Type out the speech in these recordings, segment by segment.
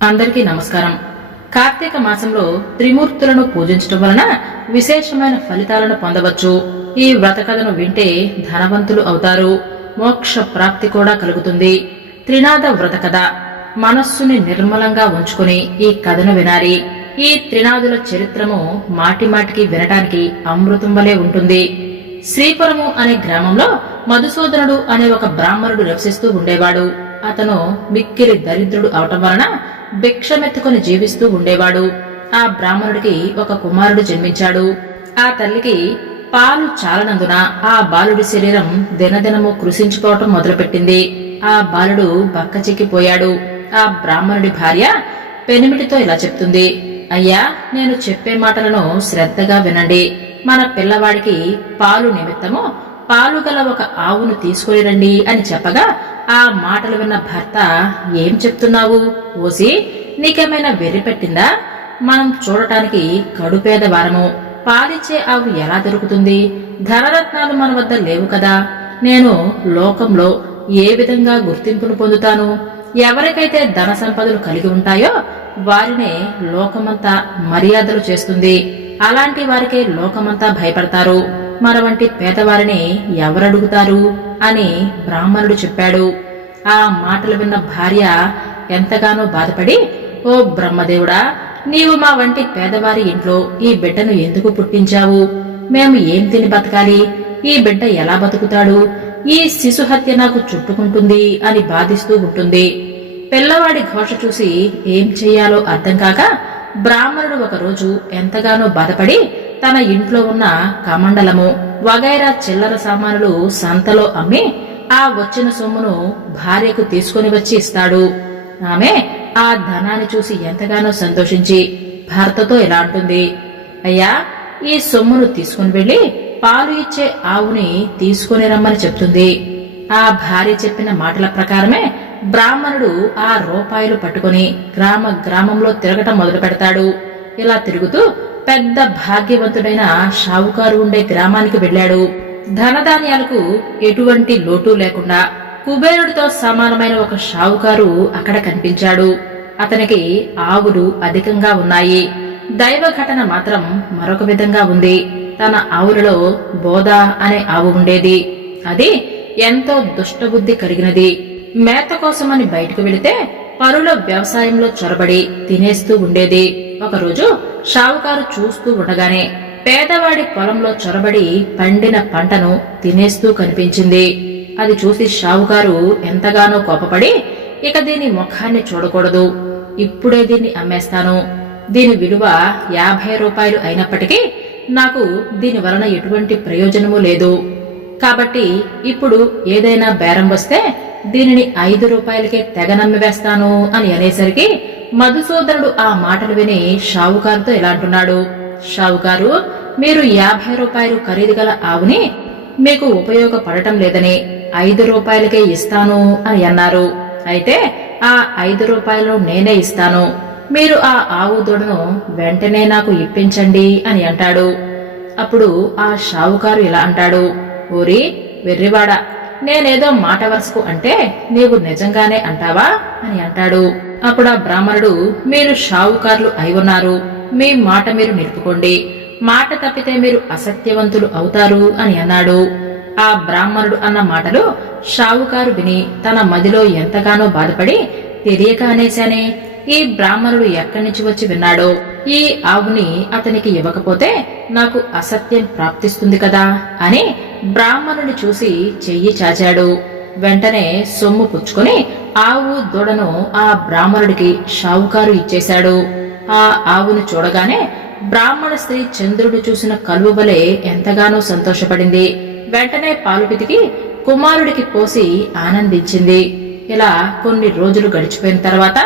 అందరికీ నమస్కారం. కార్తీక మాసంలో త్రిమూర్తులను పూజించడం వలన విశేషమైన ఫలితాలను పొందవచ్చు. ఈ వ్రత కథను వింటే ధనవంతులు అవుతారు, మోక్ష ప్రాప్తి కూడా కలుగుతుంది. త్రినాద వ్రత కథ. మనస్సుని నిర్మలంగా ఉంచుకుని ఈ కథను వినాలి. ఈ త్రినాదుల చరిత్రము మాటిమాటికి వినటానికి అమృతం వలె ఉంటుంది. శ్రీపురము అనే గ్రామంలో మధుసూదనుడు అనే ఒక బ్రాహ్మణుడు నివసిస్తూ ఉండేవాడు. అతను మిక్కిలి దరిద్రుడు అవటం వలన భిక్షమెత్తుకుని జీవిస్తూ ఉండేవాడు. ఆ బ్రాహ్మణుడికి ఒక కుమారుడు జన్మించాడు. ఆ తల్లికి పాలు చాలనందున ఆ బాలుడి శరీరం దినదినము కృషించిపోవటం మొదలుపెట్టింది. ఆ బాలుడు బక్కచిక్కిపోయాడు. ఆ బ్రాహ్మణుడి భార్య పెనిమిటితో ఇలా చెప్తుంది: అయ్యా, నేను చెప్పే మాటలను శ్రద్ధగా వినండి. మన పిల్లవాడికి పాలు నిమిత్తము పాలు గల ఒక ఆవును తీసుకుని రండి అని చెప్పగా ఆ మాటలు విన్న భర్త, ఏం చెప్తున్నావు ఓసి, నీకేమైనా వెర్రి పెట్టిందా? మనం చూడటానికి కడుపేదవారము, పాలిచ్చే ఆవు ఎలా దొరుకుతుంది? ధనరత్నాలు మన వద్ద లేవు కదా. నేను లోకంలో ఏ విధంగా గుర్తింపును పొందుతాను? ఎవరికైతే ధన సంపదలు కలిగి ఉంటాయో వారినే లోకమంతా మర్యాదలు చేస్తుంది. అలాంటి వారికే లోకమంతా భయపడతారు. మన వంటి పేదవారిని ఎవరడుగుతారు అని బ్రాహ్మణుడు చెప్పాడు. ఆ మాటలు విన్న భార్య ఎంతగానో బాధపడి, ఓ బ్రహ్మదేవుడా, నీవు మా వంటి పేదవారి ఇంట్లో ఈ బిడ్డను ఎందుకు పుట్టించావు? మేము ఏం తిని బతకాలి? ఈ బిడ్డ ఎలా బతుకుతాడు? ఈ శిశుహత్య నాకు చుట్టుకుంటుంది అని బాధిస్తూ ఉంటుంది. పిల్లవాడి ఘోష చూసి ఏం చెయ్యాలో అర్థం కాక బ్రాహ్మణుడు ఒకరోజు ఎంతగానో బాధపడి తన ఇంట్లో ఉన్న కమండలము వగైరా చిల్లర సామానులు సంతలో అమ్మి ఆ వచ్చిన సొమ్మును భార్యకు తీసుకుని వచ్చి ఇస్తాడు. ఆమె ఆ ధనాన్ని చూసి ఎంతగానో సంతోషించి భర్తతో ఇలా అంటుంది: అయ్యా, ఈ సొమ్మును తీసుకుని వెళ్లి పాలు ఇచ్చే ఆవుని తీసుకుని రమ్మని చెప్తుంది. ఆ భార్య చెప్పిన మాటల ప్రకారమే బ్రాహ్మణుడు ఆ రూపాయలు పట్టుకుని గ్రామంలో తిరగటం మొదలు పెడతాడు. ఇలా తిరుగుతూ పెద్ద భాగ్యవంతుడైన షావుకారు ఉండే గ్రామానికి వెళ్లాడు. ధనధాన్యాలకు ఎటువంటి లోటు లేకుండా కుబేరుడితో సమానమైన ఒక షావుకారు అక్కడ కనిపించాడు. అతనికి ఆవులు అధికంగా ఉన్నాయి. దైవ ఘటన మాత్రం మరొక విధంగా ఉంది. తన ఆవులలో బోధ అనే ఆవు ఉండేది. అది ఎంతో దుష్టబుద్ధి కలిగినది. మేత కోసమని బయటకు వెళితే పరుల వ్యవసాయంలో చొరబడి తినేస్తూ ఉండేది. ఒకరోజు షావుకారు చూస్తూ ఉండగానే పేదవాడి పొలంలో చొరబడి పండిన పంటను తినేస్తూ కనిపించింది. అది చూసి షావుకారు ఎంతగానో కోపపడి, ఇక దీని ముఖాన్ని చూడకూడదు, ఇప్పుడే దీన్ని అమ్మేస్తాను. దీని విలువ 50 రూపాయలు అయినప్పటికీ నాకు దీని వలన ఎటువంటి ప్రయోజనము లేదు. కాబట్టి ఇప్పుడు ఏదైనా బేరం వస్తే దీనిని 5 రూపాయలకే తెగ నమ్మివేస్తాను అని అనేసరికి మధుసూదనుడు ఆ మాటలు విని షావుకారుతో ఇలా అంటున్నాడు: షావుకారు, మీరు 50 రూపాయలు ఖరీదు గల ఆవుని మీకు ఉపయోగపడటం లేదని 5 రూపాయలకే ఇస్తాను అని అన్నారు. అయితే ఆ 5 రూపాయలు నేనే ఇస్తాను. మీరు ఆ ఆవు దూడను వెంటనే నాకు ఇప్పించండి అని అంటాడు. అప్పుడు ఆ షావుకారు ఇలా అంటాడు: ఓరి వెర్రివాడా, నేనేదో మాట వరుసకు అంటే నీవు నిజంగానే అంటావా అని అంటాడు. అప్పుడు ఆ బ్రాహ్మణుడు, మీరు షావుకారులు అయి ఉన్నారు, మీ మాట మీరు నిలుపుకోండి, మాట తప్పితే మీరు అసత్యవంతులు అవుతారు అని అన్నాడు. ఆ బ్రాహ్మణుడు అన్న మాటలు షావుకారు విని తన మదిలో ఎంతగానో బాధపడి, తెలియక అనేశానే, ఈ బ్రాహ్మణుడు ఎక్కడి నుంచి వచ్చి విన్నాడో, ఈ ఆవుని అతనికి ఇవ్వకపోతే నాకు అసత్యం ప్రాప్తిస్తుంది కదా అని బ్రాహ్మణుని చూసి చెయ్యి చాచాడు. వెంటనే సొమ్ము పుచ్చుకొని ఆవు దూడను ఆ బ్రాహ్మణుడికి షావుకారు ఇచ్చేశాడు. ఆ ఆవును చూడగానే బ్రాహ్మణ స్త్రీ చంద్రుడు చూసిన కలువ వలె ఎంతగానో సంతోషపడింది. వెంటనే పాలు పితికి కుమారుడికి పోసి ఆనందించింది. ఇలా కొన్ని రోజులు గడిచిపోయిన తర్వాత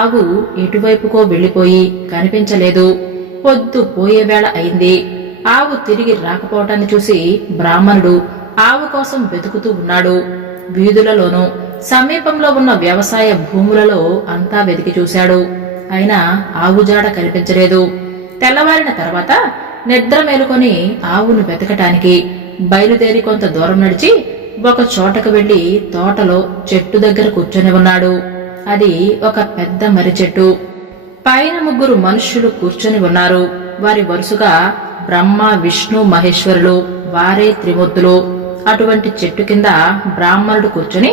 ఆవు ఎటువైపుకో వెళ్లిపోయి కనిపించలేదు. పొద్దు పోయే వేళ అయింది. ఆవు తిరిగి రాకపోవటాన్ని చూసి బ్రాహ్మణుడు ఆవు కోసం వెతుకుతూ ఉన్నాడు. వీధులలోనూ సమీపంలో ఉన్న వ్యవసాయ భూములలో అంతా వెతికి చూశాడు. అయినా ఆవు జాడ కనిపించలేదు. తెల్లవారిన తర్వాత నిద్ర మేలుకొని ఆవును వెతకటానికి బయలుదేరి కొంత దూరం నడిచి ఒక చోటకు వెళ్లి తోటలో చెట్టు దగ్గర కూర్చొని ఉన్నాడు. అది ఒక పెద్ద మర్రి చెట్టు. పైన ముగ్గురు మనుష్యులు కూర్చొని ఉన్నారు. వారి వరుసగా బ్రహ్మ, విష్ణు, మహేశ్వరులు, వారే త్రిమూర్తులు. అటువంటి చెట్టు కింద బ్రాహ్మణుడు కూర్చొని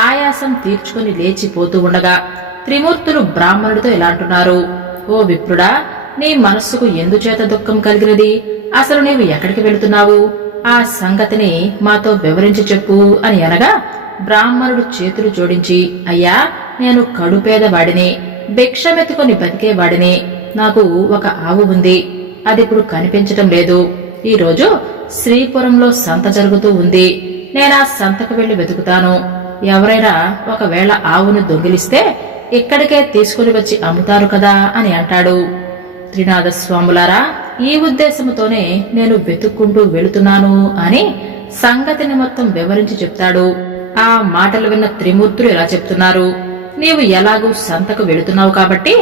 ఆయాసం తీర్చుకుని లేచిపోతూ ఉండగా త్రిమూర్తులు బ్రాహ్మణుడితో ఇలా అంటున్నారు: ఓ విప్రుడా, నీ మనస్సుకు ఎందుచేత దుఃఖం కలిగినది? అసలు నీవు ఎక్కడికి వెళుతున్నావు? ఆ సంగతిని మాతో వివరించి చెప్పు అని అనగా బ్రాహ్మణుడు చేతులు జోడించి, అయ్యా, నేను కడుపేదవాడిని, భిక్షమెత్తుకొని బతికేవాడిని. నాకు ఒక ఆవు ఉంది, అదిప్పుడు కనిపించటం లేదు. ఈ రోజు శ్రీపురంలో సంత జరుగుతూ ఉంది. నేనా సంతకు వెళ్లి వెతుకుతాను. ఎవరైనా ఒకవేళ ఆవును దొంగిలిస్తే ఇక్కడికే తీసుకుని వచ్చి అమ్ముతారు కదా అని అంటాడు. త్రినాథస్వాములారా, ఈ ఉద్దేశముతోనే నేను వెతుక్కుంటూ వెళుతున్నాను అని సంగతిని మొత్తం వివరించి చెప్తాడు. ఆ మాటలు విన్న త్రిమూర్తులు ఇలా చెప్తున్నారు: నీవు ఎలాగూ సంతకు వెళుతున్నావు కాబట్టి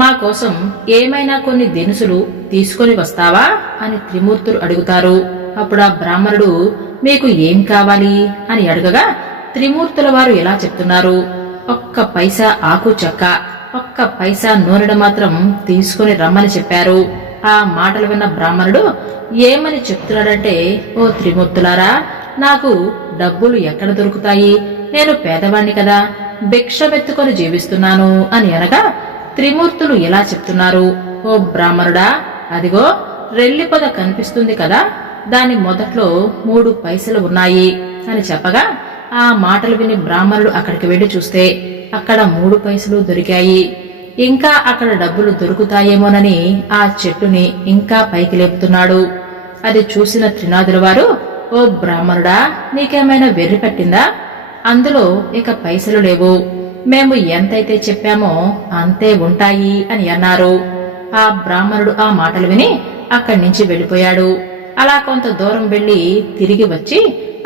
మా కోసం ఏమైనా కొన్ని దినుసులు తీసుకొని వస్తావా అని త్రిమూర్తులు అడుగుతారు. అప్పుడు ఆ బ్రాహ్మణుడు, మీకు ఏం కావాలి అని అడగగా త్రిమూర్తుల వారు ఎలా చెప్తున్నారు: ఒక్క పైసా ఆకు చెక్క, ఒక్క పైసా నూనెను మాత్రం తీసుకుని రమ్మని చెప్పారు. ఆ మాటలు విన్న బ్రాహ్మణుడు ఏమని చెప్తున్నాడంటే, ఓ త్రిమూర్తులారా, నాకు డబ్బులు ఎక్కడ దొరుకుతాయి? నేను పేదవాణ్ణి కదా, భిక్షమెత్తుకొని జీవిస్తున్నాను అని అనగా త్రిమూర్తులు ఎలా చెప్తున్నారు: ఓ బ్రాహ్మణుడా, అదిగో రెల్లిపొద కనిపిస్తుంది కదా, దాని మొదట్లో 3 పైసలు ఉన్నాయి అని చెప్పగా ఆ మాటలు విని బ్రాహ్మణుడు అక్కడికి వెళ్లి చూస్తే అక్కడ 3 పైసలు దొరికాయి. ఇంకా అక్కడ డబ్బులు దొరుకుతాయేమోనని ఆ చెట్టుని ఇంకా పైకి లేపుతున్నాడు. అది చూసిన త్రినాథుల వారు, ఓ బ్రాహ్మణుడా, నీకేమైనా వెర్రి పట్టిందా? అందులో ఇక పైసలు లేవు. మేము ఎంతైతే చెప్పామో అంతే ఉంటాయి అని అన్నారు. ఆ బ్రాహ్మణుడు ఆ మాటలు విని అక్కడి నుంచి వెళ్లిపోయాడు. అలా కొంత దూరం వెళ్లి తిరిగి వచ్చి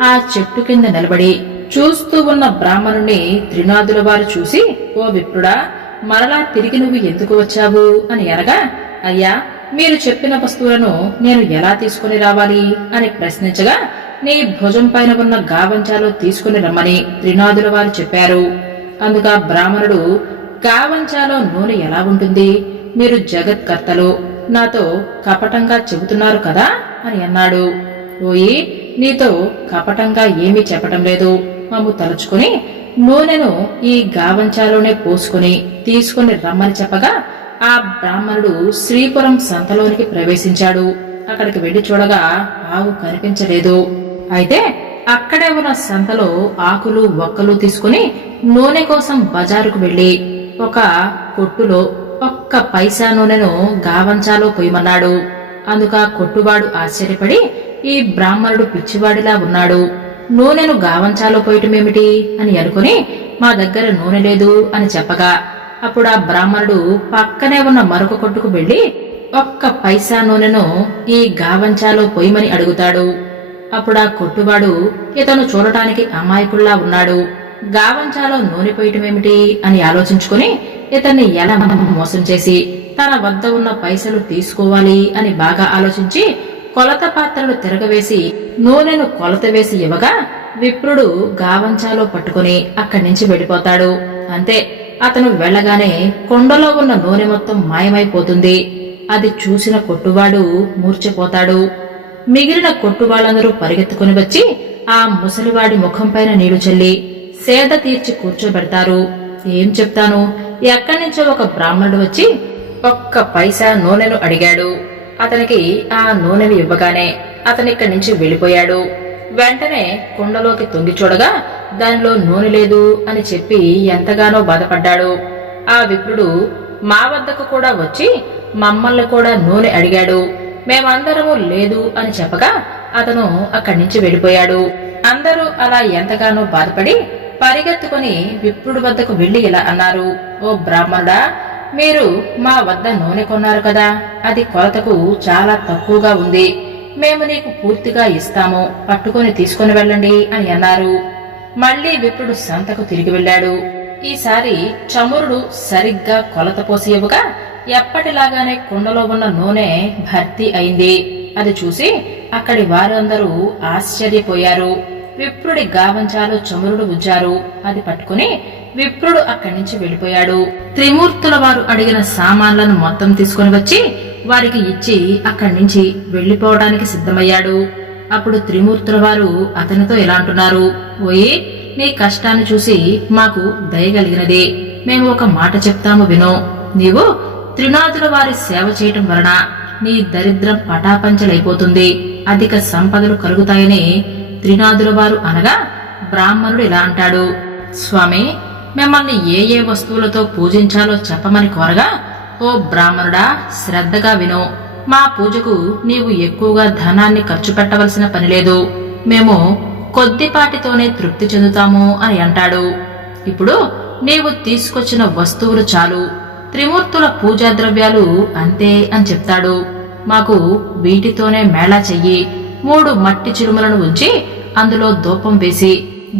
ఆ చెట్టు కింద నిలబడి చూస్తూ ఉన్న బ్రాహ్మణుణ్ణి త్రినాథుల వారు చూసి, ఓ విప్రుడా, మరలా తిరిగి నువ్వు ఎందుకు వచ్చావు అని అనగా, అయ్యా, మీరు చెప్పిన వస్తువులను నేను ఎలా తీసుకుని రావాలి అని ప్రశ్నించగా నీ భుజం పైన ఉన్న గావంచాలో తీసుకుని రమ్మని త్రినాథుల వారు చెప్పారు. అందుక బ్రాహ్మణుడు, గావంచాలో నూనె ఎలా ఉంటుంది? మీరు జగత్కర్తలు, నాతో కపటంగా చెబుతున్నారు కదా అని అన్నాడు. ఓయి, నీతో కపటంగా ఏమీ చెప్పటం లేదు. మమ్ము తలుచుకుని నూనెను ఈ గావంచాలోనే పోసుకుని తీసుకుని రమ్మని చెప్పగా ఆ బ్రాహ్మణుడు శ్రీపురం సంతలోనికి ప్రవేశించాడు. అక్కడికి వెళ్లి చూడగా ఆవు కనిపించలేదు. అయితే అక్కడే ఉన్న సంతలో ఆకులు ఒక్కలు తీసుకుని నూనె కోసం బజారుకు వెళ్లి ఒక కొట్టులో ఒక్క పైసా నూనెను గావంచాలో పొయ్యమన్నాడు. అందుక కొట్టువాడు ఆశ్చర్యపడి, ఈ బ్రాహ్మణుడు పిచ్చివాడిలా ఉన్నాడు, నూనెను గావంచాలో పోయటమేమిటి అని అనుకుని మా దగ్గర నూనె లేదు అని చెప్పగా అప్పుడు ఆ బ్రాహ్మణుడు పక్కనే ఉన్న మరొక కొట్టుకు వెళ్లి ఒక్క పైసా నూనెను ఈ గావంచాలో పొయ్యమని అడుగుతాడు. అప్పుడు ఆ కొట్టువాడు ఇతను చూడటానికి అమాయకుల్లా ఉన్నాడు, గావంచాలో నూనె పోయటమేమిటి అని ఆలోచించుకుని ఇతన్ని ఎలా మోసం చేసి తన వద్ద ఉన్న పైసలు తీసుకోవాలి అని బాగా ఆలోచించి కొలత పాత్రలు తిరగవేసి నూనెను కొలత వేసి ఇవ్వగా విప్రుడు గావంచాలో పట్టుకుని అక్కడి నుంచి వెళ్లిపోతాడు. అంతే, అతను వెళ్లగానే కొండలో ఉన్న నూనె మొత్తం మాయమైపోతుంది. అది చూసిన కొట్టువాడు మూర్ఛపోతాడు. మిగిలిన కొట్టువాళ్లందరూ పరిగెత్తుకుని వచ్చి ఆ ముసలివాడి ముఖంపైన నీళ్లు చల్లి సేద తీర్చి కూర్చోబెడతారు. ఏం చెప్తాను, ఎక్కడి నుంచో ఒక బ్రాహ్మణుడు వచ్చి ఒక్క పైసా నూనెను అడిగాడు. అతనికి ఆ నూనెను ఇవ్వగానే అతనిక్కడి నుంచి వెళ్లిపోయాడు. వెంటనే కుండలోకి తొంగి చూడగా దానిలో నూనె లేదు అని చెప్పి ఎంతగానో బాధపడ్డాడు. ఆ విప్రుడు మా వద్దకు కూడా వచ్చి మమ్మల్ని కూడా నూనె అడిగాడు. మేమందరము లేదు అని చెప్పగా అతను అక్కడి నుంచి వెళ్లిపోయాడు. అందరూ అలా ఎంతగానో బాధపడి పరిగెత్తుకుని విప్రుడు వద్దకు వెళ్లి ఇలా అన్నారు: ఓ బ్రాహ్మణుడా, మీరు మా వద్ద నూనె కొన్నారు కదా, అది కొలతకు చాలా తక్కువగా ఉంది. మేము నీకు పూర్తిగా ఇస్తాము, పట్టుకొని తీసుకుని వెళ్ళండి అని అన్నారు. మళ్లీ విప్రుడు సంతకు తిరిగి వెళ్లాడు. ఈసారి చమురుడు సరిగ్గా కొలత పోసి ఇవ్వగా ఎప్పటిలాగానే కుండలో ఉన్న నూనె భర్తీ అయింది. అది చూసి అక్కడి వారందరూ ఆశ్చర్యపోయారు. విప్రుడి గావంచాలో చమురుడు ఉంచారు. అది పట్టుకుని విప్రుడు అక్కడి నుంచి వెళ్లిపోయాడు. త్రిమూర్తుల వారు అడిగిన సామాన్లను మొత్తం తీసుకుని వచ్చి వారికి ఇచ్చి అక్కడి నుంచి వెళ్లిపోవడానికి సిద్ధమయ్యాడు. అప్పుడు త్రిమూర్తుల వారు అతనితో ఇలా అంటున్నారు: ఓయే, నీ కష్టాన్ని చూసి మాకు దయగలిగినది. మేము ఒక మాట చెప్తాము వినో. నీవు త్రినాథుల వారి సేవ చేయటం వలన నీ దరిద్రం పటాపంచలైపోతుంది, అధిక సంపదలు కలుగుతాయని త్రినాథుల వారు అనగా బ్రాహ్మణుడు ఇలా అంటాడు: స్వామి, మిమ్మల్ని ఏ ఏ వస్తువులతో పూజించాలో చెప్పమని కోరగా, ఓ బ్రాహ్మణుడా, శ్రద్ధగా విను. మా పూజకు నీవు ఎక్కువగా ధనాన్ని ఖర్చు పెట్టవలసిన పనిలేదు. మేము కొద్దిపాటితోనే తృప్తి చెందుతాము అని అంటాడు. ఇప్పుడు నీవు తీసుకొచ్చిన వస్తువులు చాలు, త్రిమూర్తుల పూజా ద్రవ్యాలు అంతే అని చెప్తాడు. మాకు వీటితోనే మేళా చెయ్యి. 3 మట్టి చిరుమలను ఉంచి అందులో ధూపం వేసి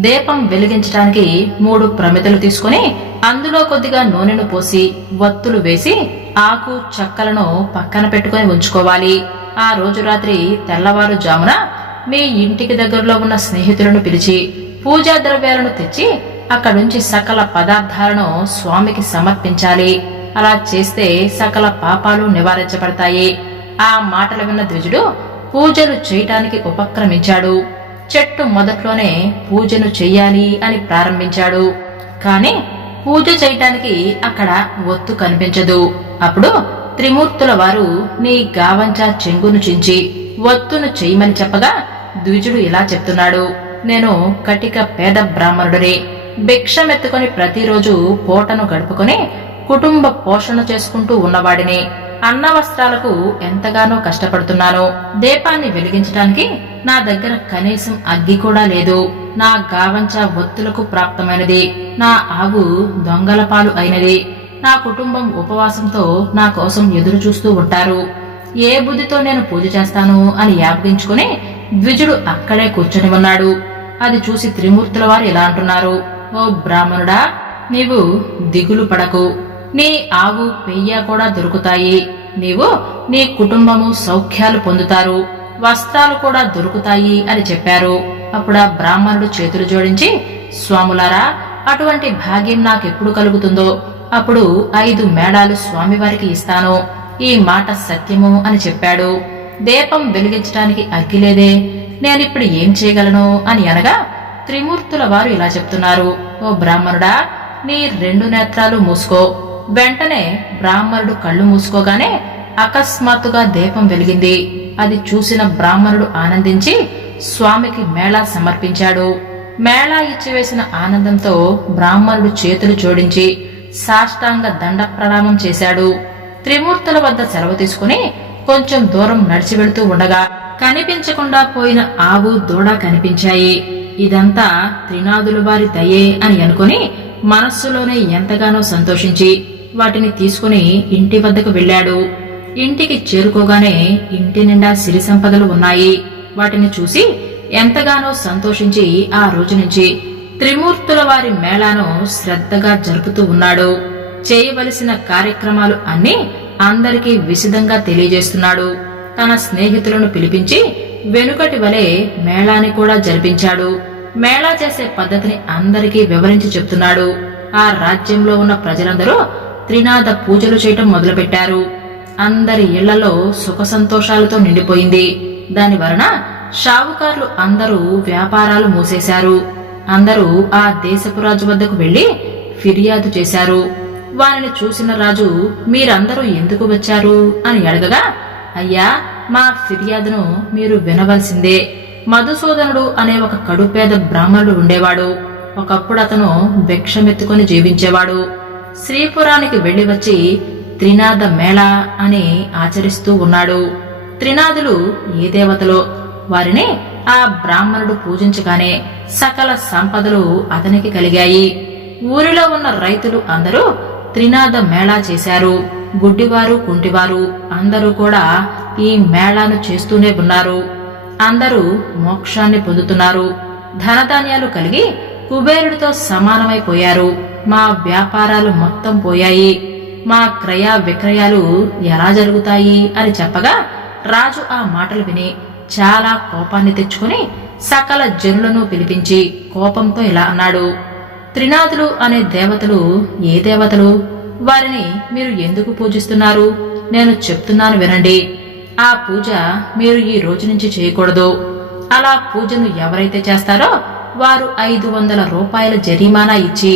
దీపం వెలిగించడానికి 3 ప్రమిదలు తీసుకుని అందులో కొద్దిగా నూనెను పోసి వత్తులు వేసి ఆకు చెక్కలను పక్కన పెట్టుకుని ఉంచుకోవాలి. ఆ రోజు రాత్రి తెల్లవారుజామున మీ ఇంటికి దగ్గరలో ఉన్న స్నేహితులను పిలిచి పూజా ద్రవ్యాలను తెచ్చి అక్కడుంచి సకల పదార్థాలను స్వామికి సమర్పించాలి. అలా చేస్తే సకల పాపాలు నివారించబడతాయి. ఆ మాటలు విన్న ద్విజుడు పూజలు చేయటానికి ఉపక్రమించాడు. చెట్టు మొదట్లోనే పూజను చెయ్యాలి అని ప్రారంభించాడు. కాని పూజ చేయటానికి అక్కడ ఒత్తు కనిపించదు. అప్పుడు త్రిమూర్తుల వారు నీ గావంచా చెంగును చించి ఒత్తును చెయ్యమని చెప్పగా ద్విజుడు ఇలా చెప్తున్నాడు: నేను కటిక పేద బ్రాహ్మణుడిని. భిక్షమెత్తుకుని ప్రతిరోజు పూటను గడుపుకొని కుటుంబ పోషణ చేసుకుంటూ ఉన్నవాడిని. అన్న వస్త్రాలకు ఎంతగానో కష్టపడుతున్నాను. దీపాన్ని వెలిగించడానికి నా దగ్గర కనీసం అగ్గి కూడా లేదు. నా గావంచా ఒత్తులకు ప్రాప్తమైనది. నా ఆవు దొంగల పాలు అయినది. నా కుటుంబం ఉపవాసంతో నా కోసం ఎదురు చూస్తూ ఉంటారు. ఏ బుద్ధితో నేను పూజ చేస్తాను అని యాజ్ఞించుకుని ద్విజుడు అక్కడే కూర్చొని ఉన్నాడు. అది చూసి త్రిమూర్తుల వారు ఇలా అంటున్నారు: ఓ బ్రాహ్మణుడా, నీవు దిగులు పడకు. నీ ఆవు పెయ్య కూడా దొరుకుతాయి. నీవు నీ కుటుంబము సౌఖ్యాలు పొందుతారు, వస్త్రాలు కూడా దొరుకుతాయి అని చెప్పారు. అప్పుడు ఆ బ్రాహ్మణుడు చేతులు జోడించి, స్వాములారా, అటువంటి భాగ్యం నాకెప్పుడు కలుగుతుందో అప్పుడు 5 మేళాలు స్వామివారికి ఇస్తాను. ఈ మాట సత్యము అని చెప్పాడు. దీపం వెలిగించడానికి అగ్గిలేదే, నేనిప్పుడు ఏం చేయగలను అని అనగా త్రిమూర్తుల వారు ఇలా చెప్తున్నారు: ఓ బ్రాహ్మణుడా, నీ 2 నేత్రాలు మూసుకో. వెంటనే బ్రాహ్మణుడు కళ్ళు మూసుకోగానే అకస్మాత్తుగా దీపం వెలిగింది. అది చూసిన బ్రాహ్మణుడు ఆనందించి స్వామికి మేళా సమర్పించాడు. మేళా ఇచ్చివేసిన ఆనందంతో బ్రాహ్మణుడు చేతులు జోడించి సాష్టాంగ దండ ప్రణామం చేశాడు. త్రిమూర్తుల వద్ద సెలవు తీసుకుని కొంచెం దూరం నడిచి వెళుతూ ఉండగా కనిపించకుండా పోయిన ఆవు దూడ కనిపించాయి. ఇదంతా త్రినాథుల వారి దయే అని అనుకుని మనస్సులోనే ఎంతగానో సంతోషించి వాటిని తీసుకుని ఇంటి వద్దకు వెళ్లాడు. ఇంటికి చేరుకోగానే ఇంటి నిండా సిరి సంపదలు ఉన్నాయి. వాటిని చూసి ఎంతగానో సంతోషించి ఆ రోజు నుంచి త్రిమూర్తుల వారి మేళాను శ్రద్ధగా జరుపుతూ ఉన్నాడు. చేయవలసిన కార్యక్రమాలు అన్నీ అందరికీ విశదంగా తెలియజేస్తున్నాడు. తన స్నేహితులను పిలిపించి వెనుకటి వలె మేళాని కూడా జరిపించాడు. మేళా చేసే పద్ధతిని అందరికీ వివరించి చెప్తున్నాడు. ఆ రాజ్యంలో ఉన్న ప్రజలందరూ త్రినాథ పూజలు చేయటం మొదలుపెట్టారు. అందరి ఇళ్లలో సుఖ సంతోషాలతో నిండిపోయింది. దాని వలన షావుకార్లు అందరూ వ్యాపారాలు మూసేశారు. అందరూ ఆ దేశపు రాజు వద్దకు వెళ్లి ఫిర్యాదు చేశారు. వారిని చూసిన రాజు, మీరందరూ ఎందుకు వచ్చారు అని అడగగా, అయ్యా, మా ఫిర్యాదును మీరు వినవలసిందే. మధుసూదనుడు అనే ఒక కడుపేద బ్రాహ్మణుడు ఉండేవాడు. ఒకప్పుడు అతను భిక్షమెత్తుకుని జీవించేవాడు. శ్రీపురానికి వెళ్లి వచ్చి త్రినాథ మేళా అని ఆచరిస్తూ ఉన్నాడు. త్రినాథులు ఏ దేవతలో వారిని ఆ బ్రాహ్మణుడు పూజించగానే సకల సంపదలు అతనికి కలిగాయి. ఊరిలో ఉన్న రైతులు అందరూ త్రినాథ మేళా చేశారు. గుడ్డివారు, కుంటివారు అందరూ కూడా ఈ మేళాను చేస్తూనే ఉన్నారు. అందరూ మోక్షాన్ని పొందుతున్నారు. ధనధాన్యాలు కలిగి కుబేరుడితో సమానమైపోయారు. మా వ్యాపారాలు మొత్తం పోయాయి. మా క్రయ విక్రయాలు ఎలా జరుగుతాయి అని చెప్పగా రాజు ఆ మాటలు విని చాలా కోపాన్ని తెచ్చుకుని సకల జనులను పిలిపించి కోపంతో ఇలా అన్నాడు: త్రినాథులు అనే దేవతలు ఏ దేవతలు? వారిని మీరు ఎందుకు పూజిస్తున్నారు? నేను చెప్తున్నాను వినండి. ఆ పూజ మీరు ఈ రోజు నుంచి చేయకూడదు. అలా పూజను ఎవరైతే చేస్తారో వారు 500 రూపాయల జరిమానా ఇచ్చి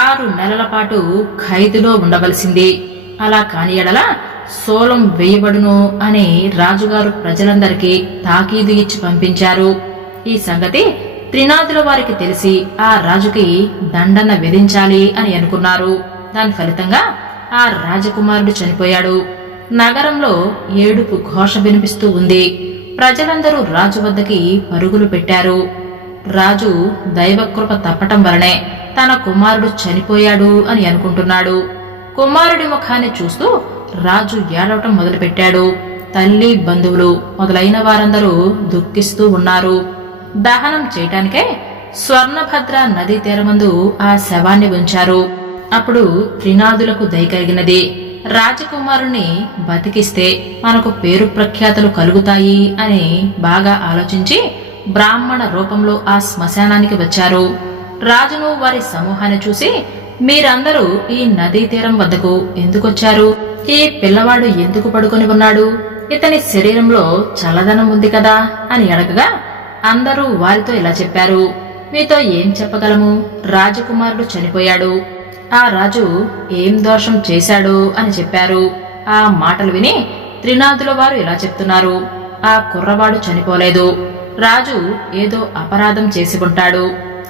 6 నెలల పాటు ఖైదులో ఉండవలసింది. అలా కాని ఎడల సోలం వేయబడును అని రాజుగారు ప్రజలందరికీ తాకీదు ఇచ్చి పంపించారు. ఈ సంగతి త్రినాథుల వారికి తెలిసి ఆ రాజుకి దండన విధించాలి అని అనుకున్నారు. దాని ఫలితంగా ఆ రాజకుమారుడు చనిపోయాడు. నగరంలో ఏడుపు ఘోష వినిపిస్తూ ఉంది. ప్రజలందరూ రాజు వద్దకి పరుగులు పెట్టారు. రాజు దైవకృప తప్పటం వలనే తన కుమారుడు చనిపోయాడు అని అనుకుంటున్నాడు. కుమారుడి ముఖాన్ని చూస్తూ రాజు ఏడవటం మొదలుపెట్టాడు. తల్లి, బంధువులు మొదలైన వారందరూ దుఃఖిస్తూ ఉన్నారు. దహనం చేయటానికే స్వర్ణభద్ర నదీ తీరమందు ఆ శవాన్ని ఉంచారు. అప్పుడు త్రినాథులకు దయ కలిగినది. రాజకుమారుని బతికిస్తే మనకు పేరు ప్రఖ్యాతలు కలుగుతాయి అని బాగా ఆలోచించి బ్రాహ్మణ రూపంలో ఆ శ్మశానానికి వచ్చారు. రాజును వారి సమూహాన్ని చూసి, మీరందరూ ఈ నదీ తీరం వద్దకు ఎందుకొచ్చారు? ఈ పిల్లవాడు ఎందుకు పడుకొని ఉన్నాడు? ఇతని శరీరంలో చల్లదనం ఉంది కదా అని అడగగా అందరూ వారితో ఇలా చెప్పారు. మీతో ఏం చెప్పగలము? రాజకుమారుడు చనిపోయాడు. ఆ రాజు ఏం దోషం చేశాడు అని చెప్పారు. ఆ మాటలు విని త్రినాథుల వారు ఇలా చెప్తున్నారు. ఆ కుర్రవాడు చనిపోలేదు. రాజు ఏదో అపరాధం చేసి ఉంటాడు.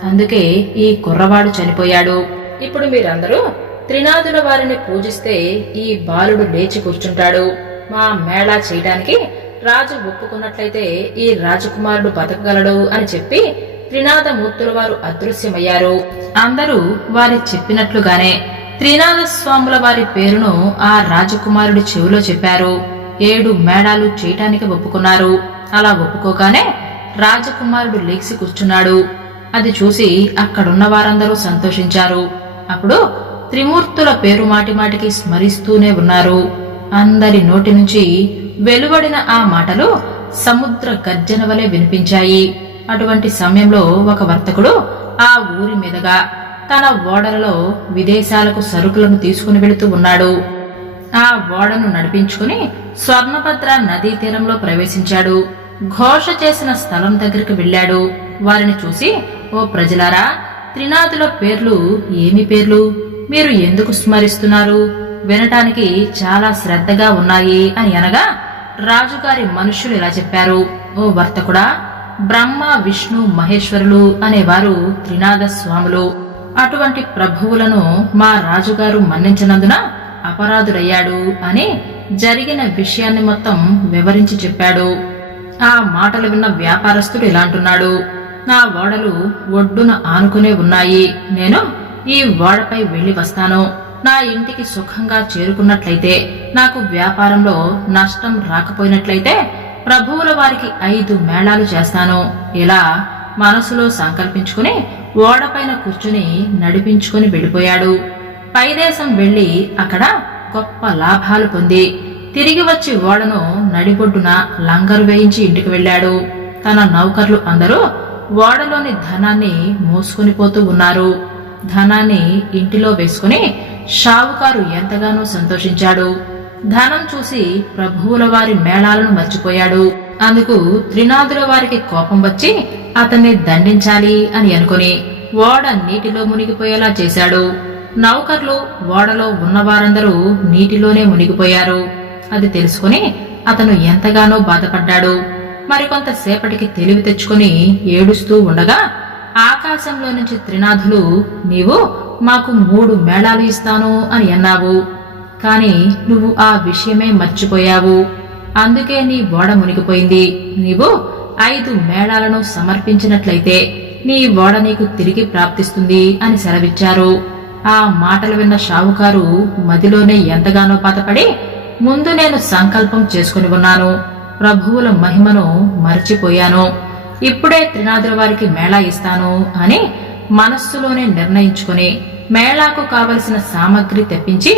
అందుకే ఈ కుర్రవాడు చనిపోయాడు. ఇప్పుడు మీరందరూ త్రినాథుల వారిని పూజిస్తే ఈ బాలుడు లేచి కూర్చుంటాడు. మా మేళా చేయడానికి రాజు ఒప్పుకున్నట్లయితే ఈ రాజకుమారుడు బతకగలడు అని చెప్పి త్రినాథమూర్తుల వారు అదృశ్యమయ్యారు. అందరూ వారి చెప్పినట్లుగానే త్రినాథ స్వాముల వారి పేరును ఆ రాజకుమారుడి చెవిలో చెప్పారు. 7 మేళాలు చేయటానికి ఒప్పుకున్నారు. అలా ఒప్పుకోగానే రాజకుమారుడు లేచి కూర్చున్నాడు. అది చూసి అక్కడున్న వారందరూ సంతోషించారు. అప్పుడు త్రిమూర్తుల పేరు మాటిమాటికి స్మరిస్తూనే ఉన్నారు. అందరి నోటి నుంచి వెలువడిన ఆ మాటలు సముద్ర గర్జన వలె వినిపించాయి. అటువంటి సమయంలో ఒక వర్తకుడు ఆ ఊరి మీదుగా తన ఓడలలో విదేశాలకు సరుకులను తీసుకుని వెళుతూ ఉన్నాడు. ఆ ఓడను నడిపించుకుని స్వర్ణభద్ర నదీ తీరంలో ప్రవేశించాడు. ఘోష చేసిన స్థలం దగ్గరికి వెళ్లాడు. వారిని చూసి, ఓ ప్రజలారా, త్రినాథుల పేర్లు ఏమి పేర్లు? మీరు ఎందుకు స్మరిస్తున్నారు? వినటానికి చాలా శ్రద్ధగా ఉన్నాయి అని అనగా రాజుగారి మనుష్యులు ఇలా చెప్పారు. ఓ వర్తకుడా, బ్రహ్మ, విష్ణు, మహేశ్వరులు అనేవారు త్రినాథ స్వాములు. అటువంటి ప్రభువులను మా రాజుగారు మన్నించినందున అపరాధుడయ్యాడు అని జరిగిన విషయాన్ని మొత్తం వివరించి చెప్పాడు. ఆ మాటలు విన్న వ్యాపారస్తుడు ఇలా అంటున్నాడు. నా ఓడలు ఒడ్డున ఆనుకునే ఉన్నాయి. నేను ఈ ఓడపై వెళ్లి వస్తాను. నా ఇంటికి సుఖంగా చేరుకున్నట్లయితే, నాకు వ్యాపారంలో నష్టం రాకపోయినట్లయితే ప్రభువుల వారికి 5 మేళాలు చేస్తాను. ఇలా మనసులో సంకల్పించుకుని ఓడపైన కూర్చుని నడిపించుకుని వెళ్లిపోయాడు. పైదేశం వెళ్లి అక్కడ గొప్ప లాభాలు పొంది తిరిగి వచ్చి ఓడను నడిబొడ్డున లంగరు వేయించి ఇంటికి వెళ్లాడు. తన నౌకర్లు అందరూ ఓడలోని ధనాన్ని మోసుకుని పోతూ ఉన్నారు. ధనాన్ని ఇంటిలో వేసుకుని షావుకారు ఎంతగానో సంతోషించాడు. ధనం చూసి ప్రభువుల వారి మేళాలను మర్చిపోయాడు. అందుకు త్రినాథుల వారికి కోపం వచ్చి అతన్ని దండించాలి అని అనుకుని ఓడ నీటిలో మునిగిపోయేలా చేశాడు. నౌకర్లు ఓడలో ఉన్నవారందరూ నీటిలోనే మునిగిపోయారు. అది తెలుసుకుని అతను ఎంతగానో బాధపడ్డాడు. మరికొంతసేపటికి తెలివి తెచ్చుకుని ఏడుస్తూ ఉండగా ఆకాశంలో నుంచి త్రినాథులు, నీవు మాకు 3 మేళాలు ఇస్తాను అని అన్నావు. కాని నువ్వు ఆ విషయమే మర్చిపోయావు. అందుకే నీ ఓడ మునిగిపోయింది. నీవు 5 మేళాలను సమర్పించినట్లయితే నీ ఓడ నీకు తిరిగి ప్రాప్తిస్తుంది అని సెలవిచ్చారు. ఆ మాటలు విన్న షావుకారు మదిలోనే ఎంతగానో బాధపడి, ముందు నేను సంకల్పం చేసుకుని ఉన్నాను, ప్రభువుల మహిమను మరచిపోయాను. ఇప్పుడే త్రినాథుల వారికి మేళా ఇస్తాను అని మనస్సులోనే నిర్ణయించుకుని మేళాకు కావలసిన సామగ్రి తెప్పించి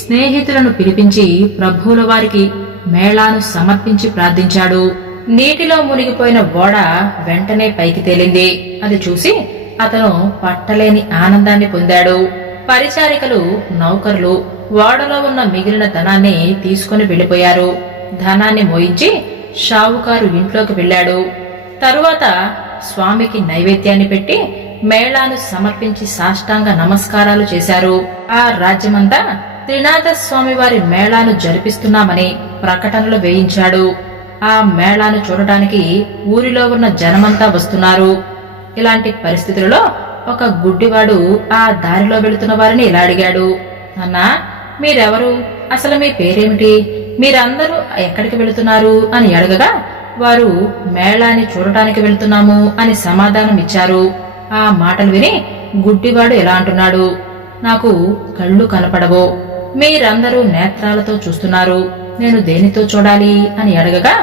స్నేహితులను పిలిపించి ప్రభువుల వారికి మేళాను సమర్పించి ప్రార్థించాడు. నీటిలో మునిగిపోయిన ఓడ వెంటనే పైకి తేలింది. అది చూసి అతను పట్టలేని ఆనందాన్ని పొందాడు. పరిచారికలు, నౌకర్లు ఓడలో ఉన్న మిగిలిన ధనాన్ని తీసుకుని వెళ్లిపోయారు. ధనాన్ని మోయించి షావుకారు ఇంట్లోకి వెళ్లాడు. తరువాత స్వామికి నైవేద్యాన్ని పెట్టి మేళాను సమర్పించి సాష్టాంగ నమస్కారాలు చేశారు. ఆ రాజ్యమంతా త్రినాథ స్వామి వారి మేళాను జరిపిస్తున్నామని ప్రకటనలు వేయించాడు. ఆ మేళాను చూడటానికి ఊరిలో ఉన్న జనమంతా వస్తున్నారు. ఇలాంటి పరిస్థితులలో ఒక గుడ్డివాడు ఆ దారిలో వెళుతున్న వారిని ఇలా అడిగాడు, అన్నా, మీరెవరు? అసలు మీ పేరేమిటి? మీరందరూ ఎక్కడికి వెళుతున్నారు అని అడగగా వారు మేళాని చూడటానికి వెళుతున్నాము అని సమాధానం ఇచ్చారు. ఆ మాటలు విని గుడ్డివాడు ఎలా అంటున్నాడు, నాకు కళ్ళు కనపడవు, మీరందరూ నేత్రాలతో చూస్తున్నారు, నేను దేనితో చూడాలి అని అడగగా,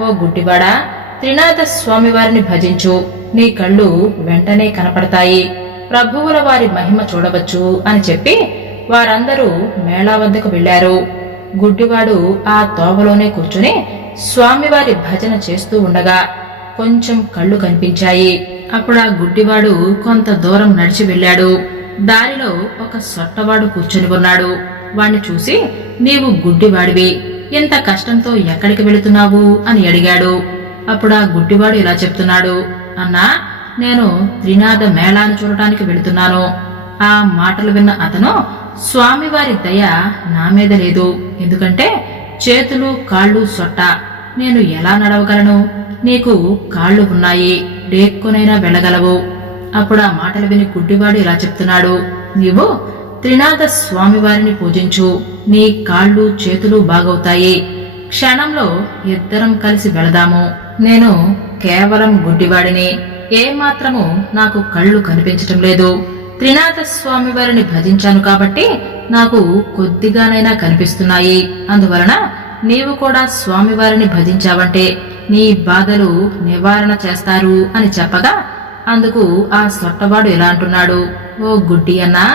ఓ గుడ్డివాడా, త్రినాథ స్వామి వారిని భజించు, నీ కళ్ళు వెంటనే కనపడతాయి, ప్రభువుల వారి మహిమ చూడవచ్చు అని చెప్పి వారందరూ మేళా వద్దకు వెళ్లారు. గుడ్డివాడు ఆ తోవలోనే కూర్చుని స్వామివారి భజన చేస్తూ ఉండగా కొంచెం కళ్ళు కనిపించాయి. అప్పుడు ఆ గుడ్డివాడు కొంత దూరం నడిచి వెళ్లాడు. దారిలో ఒక సొట్టవాడు కూర్చుని ఉన్నాడు. వాణ్ణి చూసి, నీవు గుడ్డివాడివి, ఎంత కష్టంతో ఎక్కడికి వెళుతున్నావు అని అడిగాడు. అప్పుడు ఆ గుడ్డివాడు ఇలా చెప్తున్నాడు, అన్నా, నేను త్రినాథ మేళాను చూడటానికి వెళుతున్నాను. ఆ మాటలు విన్న అతను, స్వామివారి దయ నా మీద లేదు, ఎందుకంటే చేతులు కాళ్ళు సొట్ట, నేను ఎలా నడవగలను? నీకు కాళ్ళు ఉన్నాయి, డేక్కునైనా వెళ్ళగలవు. అప్పుడు ఆ మాటలు విని గుడ్డివాడు ఇలా చెప్తున్నాడు, నీవు త్రినాథ స్వామివారిని పూజించు, నీ కాళ్ళు చేతులు బాగవుతాయి, క్షణంలో ఇద్దరం కలిసి వెళదాము. నేను కేవలం గుడ్డివాడిని, ఏమాత్రము నాకు కళ్ళు కనిపించటం లేదు. త్రినాథ స్వామి వారిని భజించాను కాబట్టి నాకు కొద్దిగానైనా కనిపిస్తున్నాయి. అందువలన నీవు కూడా స్వామివారిని భజించావంటే నీ బాధలు నివారణ చేస్తారు అని చెప్పగా, అందుకు ఆ సొట్టవాడు ఎలా అంటున్నాడు, ఓ గుడ్డి అన్నా,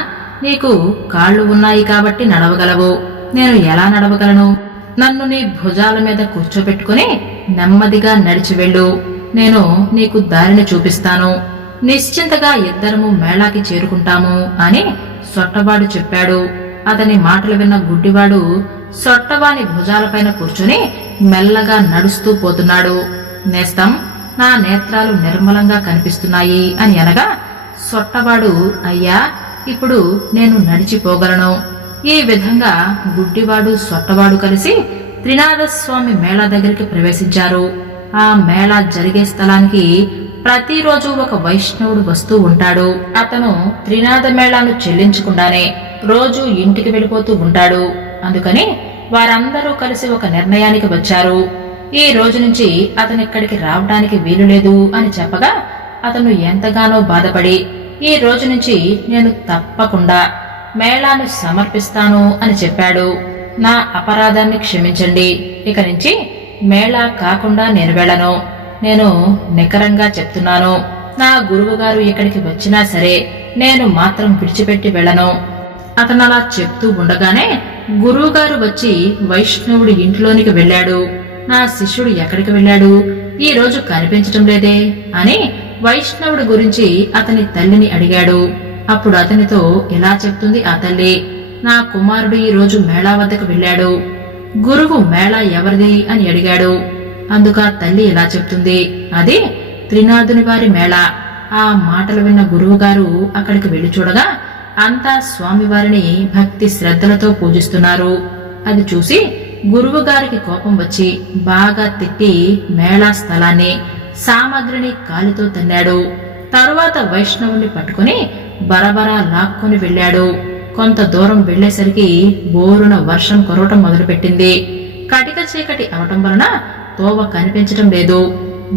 నీకు కాళ్ళు ఉన్నాయి కాబట్టి నడవగలవు, నేను ఎలా నడవగలను? నన్ను నీ భుజాల మీద కూర్చోబెట్టుకుని నెమ్మదిగా నడిచి వెళ్ళు, నేను నీకు దారిని చూపిస్తాను, నిశ్చింతగా ఇద్దరము మేళాకి చేరుకుంటాము అని సొట్టవాడు చెప్పాడు. అతని మాటలు విన్న గుడ్డివాడు సొట్టవాని భుజాలపైన కూర్చుని మెల్లగా నడుస్తూ పోతున్నాడు. నేస్తం, నా నేత్రాలు నిర్మలంగా కనిపిస్తున్నాయి అని అనగా సొట్టవాడు, అయ్యా, ఇప్పుడు నేను నడిచిపోగలను. ఈ విధంగా గుడ్డివాడు సొట్టవాడు కలిసి త్రినాథస్వామి మేళా దగ్గరికి ప్రవేశించారు. ఆ మేళా జరిగే స్థలానికి ప్రతిరోజు ఒక వైష్ణవుడు వస్తూ ఉంటాడు. అతను త్రినాథ మేళాను చెల్లించకుండానే రోజు ఇంటికి వెళ్ళిపోతూ ఉంటాడు. అందుకని వారందరూ కలిసి ఒక నిర్ణయానికి వచ్చారు. ఈ రోజు నుంచి అతనిక్కడికి రావడానికి వీలులేదు అని చెప్పగా అతను ఎంతగానో బాధపడి, ఈ రోజు నుంచి నేను తప్పకుండా మేళాను సమర్పిస్తాను అని చెప్పాడు. నా అపరాధాన్ని క్షమించండి, ఇక నుంచి మేళా కాకుండా నేను వెళ్ళను. నేను నికరంగా చెప్తున్నాను, నా గురువుగారు ఇక్కడికి వచ్చినా సరే నేను మాత్రం విడిచిపెట్టి వెళ్ళను. అతను అలా చెప్తూ ఉండగానే గురువుగారు వచ్చి వైష్ణవుడి ఇంట్లోనికి వెళ్ళాడు. నా శిష్యుడు ఎక్కడికి వెళ్ళాడు, ఈ రోజు కనిపించటం లేదే అని వైష్ణవుడి గురించి అతని తల్లిని అడిగాడు. అప్పుడు అతనితో ఇలా చెప్తుంది ఆ తల్లి, నా కుమారుడు ఈ రోజు మేళా వద్దకు వెళ్ళాడు. గురువు మేళా ఎవరిది అని అడిగాడు. అందుకా తల్లి ఇలా చెప్తుంది, అది త్రినాథుని వారి మేళా. ఆ మాటలు విన్న గురువుగారు అక్కడికి వెళ్లి చూడగా అంతా స్వామివారిని భక్తి శ్రద్ధలతో పూజిస్తున్నారు. అది చూసి గురువుగారికి కోపం వచ్చి బాగా తిట్టి మేళా స్థలాన్ని, సామగ్రిని కాలితో తన్నాడు. తరువాత వైష్ణవుణ్ణి పట్టుకుని బరబరా లాక్కొని వెళ్లాడు. కొంత దూరం వెళ్లేసరికి బోరున వర్షం కురవటం మొదలుపెట్టింది. కటిక చీకటి అవటం వలన తోవ కనిపించటం లేదు.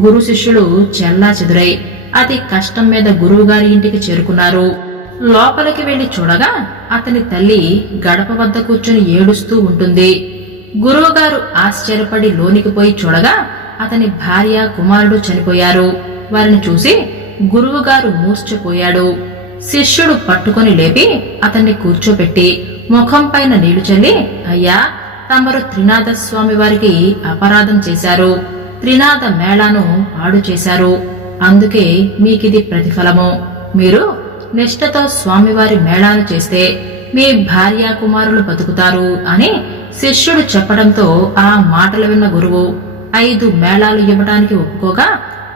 గురు శిష్యులు చెల్లా చెదురై అతి కష్టం మీద గురువుగారి ఇంటికి చేరుకున్నారు. లోపలికి వెళ్లి చూడగా అతని తల్లి గడప వద్ద కూర్చుని ఏడుస్తూ ఉంటుంది. గురువుగారు ఆశ్చర్యపడి లోనికి పోయి చూడగా అతని భార్య, కుమారుడు చనిపోయారు. వారిని చూసి గురువుగారు మూర్ఛపోయాడు. శిష్యుడు పట్టుకుని లేపి అతన్ని కూర్చోపెట్టి ముఖం పైన నీళ్లు చల్లి, అయ్యా, తమరు త్రినాథ స్వామి వారికి అపరాధం చేశారు, త్రినాథ మేళాను పాడు చేశారు, అందుకే మీకిది ప్రతిఫలము. మీరు నిష్ఠతో స్వామివారి మేళాలు చేస్తే మీ భార్యాకుమారులు బతుకుతారు అని శిష్యుడు చెప్పడంతో ఆ మాటలు విన్న గురువు 5 మేళాలు ఇవ్వడానికి ఒప్పుకోగా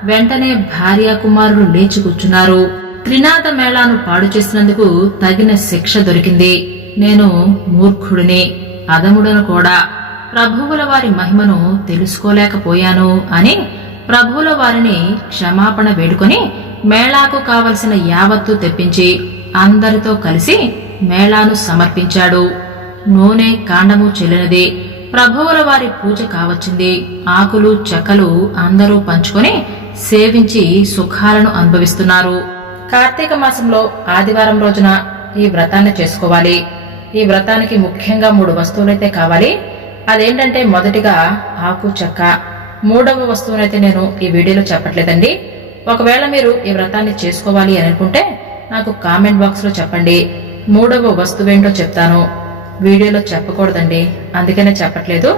వెంటనే భార్యాకుమారులు లేచి కూర్చున్నారు. త్రినాథ మేళాను పాడు చేసినందుకు తగిన శిక్ష దొరికింది. నేను మూర్ఖుడిని, అధముడను కూడా. ప్రభువుల వారి మహిమను తెలుసుకోలేకపోయాను అని ప్రభువుల వారిని క్షమాపణ వేడుకొని మేళాకు కావలసిన యావత్తు తెప్పించి అందరితో కలిసి మేళాను సమర్పించాడు. నూనె కాండము చెల్లినది. ప్రభువుల వారి పూజ కావచ్చింది. ఆకులు చెక్కలు అందరూ పంచుకొని సేవించి సుఖాలను అనుభవిస్తున్నారు. కార్తీక మాసంలో ఆదివారం రోజున ఈ వ్రతాన్ని చేసుకోవాలి. ఈ వ్రతానికి ముఖ్యంగా 3 వస్తువులైతే కావాలి. అదేంటంటే మొదటిగా ఆకు చెక్క. 3వ వస్తువునైతే నేను ఈ వీడియోలో చెప్పట్లేదండి. ఒకవేళ మీరు ఈ వ్రతాన్ని చేసుకోవాలి అని అనుకుంటే నాకు కామెంట్ బాక్స్ లో చెప్పండి. 3వ వస్తువేంటో చెప్తాను. వీడియోలో చెప్పకూడదండి, అందుకనే చెప్పట్లేదు.